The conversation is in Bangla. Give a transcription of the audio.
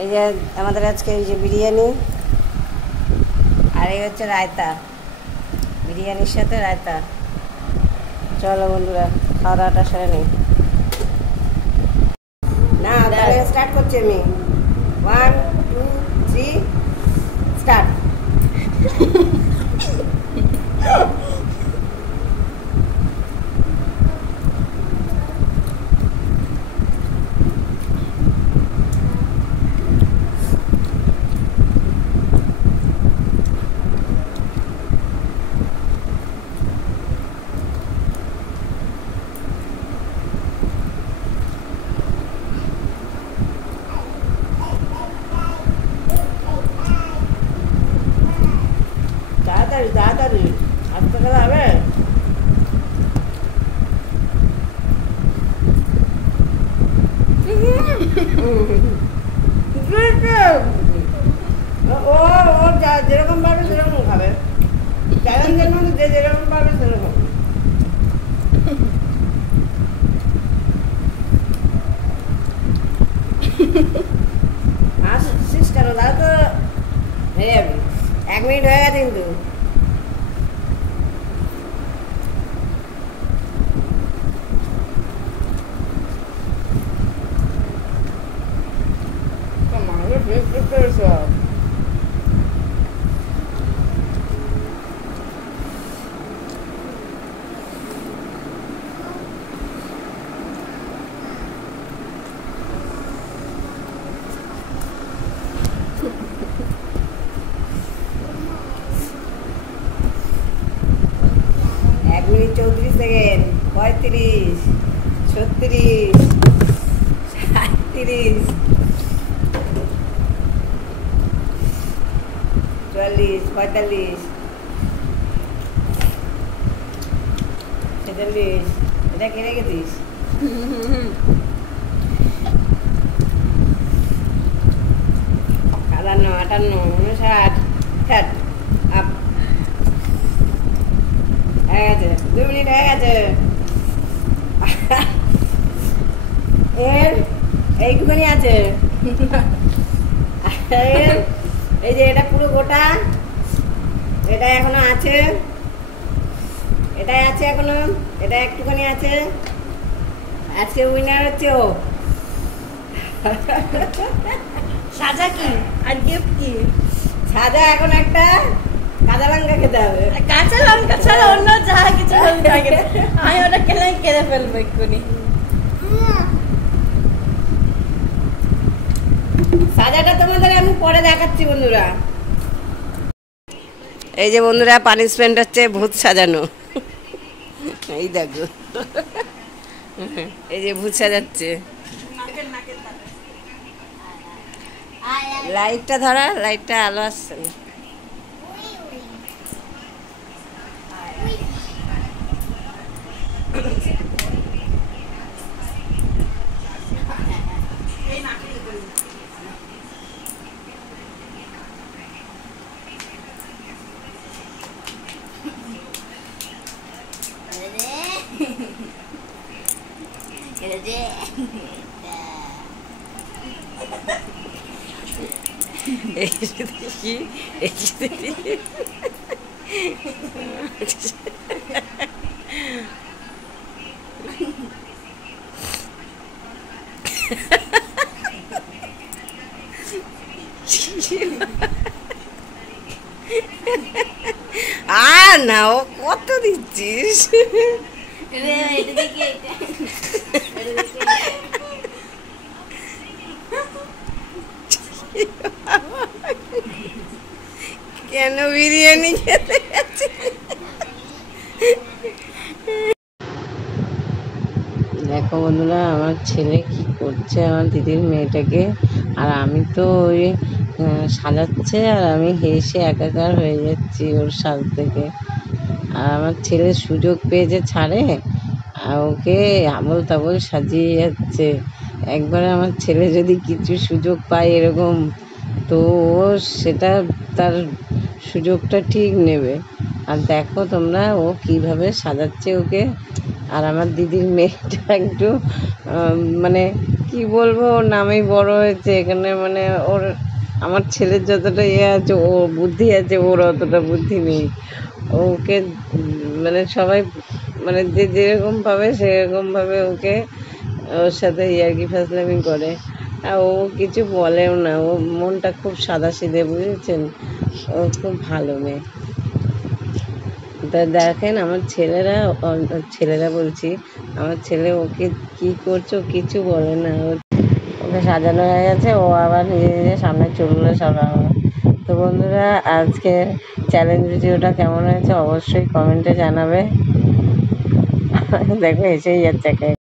এই যে আমাদের আজকে এই যে বিরিয়ানি আর এই হচ্ছে রায়তা, বিরিয়ানির সাথে রায়তা। চলো বন্ধুরা খাওয়া দাওয়াটা সেরে নিই। না তাহলে স্টার্ট করছি আমি। 1 2 3 স্টার্ট। তাড়াতাড়ি আসতে গেলে হবে। ও ও যেরকম পারবে সেরকম খাবে, চ্যালেঞ্জের মধ্যে যে যেরকম পারবে সেরকম। আসছিস কেন? তাহলে তো হয়ে যাবে। 1 মিনিট হয়ে গেছে কিন্তু। এক মিনিট 34 সেকেন্ড, 35, 36, 37, 44, 45, 46। এটা কে রেখেছিস? 57, 58, 59, 60 আপ হয়ে গেছে। 2 মিনিট হয়ে গেছে। এর এইটুখানি আছে। এই যে এটা পুরো গোটা, এটা এখনো আছে, এটাই আছে এখনো, এটা একটুখানি আছে। আজকে উইনার হচ্ছে ও। সাজা কি আর গিফট কি? সাজা এখন একটা কাঁচা লঙ্কা খেতে হবে। কাঁচা লঙ্কা ছাড়া অন্য যা কিছু থাকে না, আমি ওটা কেটে ফেলবো এক্ষুনি। সাজাটা তোমাদের আমি পরে দেখাচ্ছি বন্ধুরা। এই যে বন্ধুরা পানিশমেন্ট হচ্ছে ভূত সাজানো। এই দেখো, এই যে ভূত সাজাচ্ছে। লাইটটা ধরা, লাইটটা আলো আসছে না। দেখি আর না, ও কত দিচ্ছিস? কেন বিরিয়ানি খেতে গেছে? দেখো বন্ধুরা আমার ছেলে কি করছে আমার দিদির মেয়েটাকে, আর আমি তো ওই সাজাচ্ছে আর আমি হেসে একাকার হয়ে যাচ্ছি ওর সাজ থেকে। আর আমার ছেলে সুযোগ পেয়ে যে ছাড়ে, আর ওকে আবল তাবল সাজিয়ে যাচ্ছে। একবারে আমার ছেলে যদি কিছু সুযোগ পায় এরকম, তো ও সেটা তার সুযোগটা ঠিক নেবে। আর দেখো তোমরা ও কিভাবে সাজাচ্ছে ওকে, আর আমার দিদির মেয়েটা একটু মানে কি বলবো, ওর নামেই বড় হয়েছে এখানে, মানে ওর আমার ছেলের যতটা ইয়ে আছে, ও বুদ্ধি আছে, ওর অতটা বুদ্ধি নেই। ওকে মানে সবাই মানে যে যেরকম পাবে সেরকমভাবে ওকে, ওর সাথে ইয়ার্কি ফাজলামি করে। আর ও কিছু বলেও না, ও মনটা খুব সাদাসিধে, বুঝেছেন? ও খুব ভালো মেয়ে। তা দেখেন আমার ছেলেরা বলছি, আমার ছেলে ওকে কি করছো কিছু বলে না, ওকে সাজানো হয়ে গেছে, ও আবার নিজে নিজে সামনে চুলগুলো সাজানো। তো বন্ধুরা, আজকে চ্যালেঞ্জ ভিডিওটা কেমন হয়েছে অবশ্যই কমেন্টে জানাবে। দেখো এসেই যাচ্ছে একে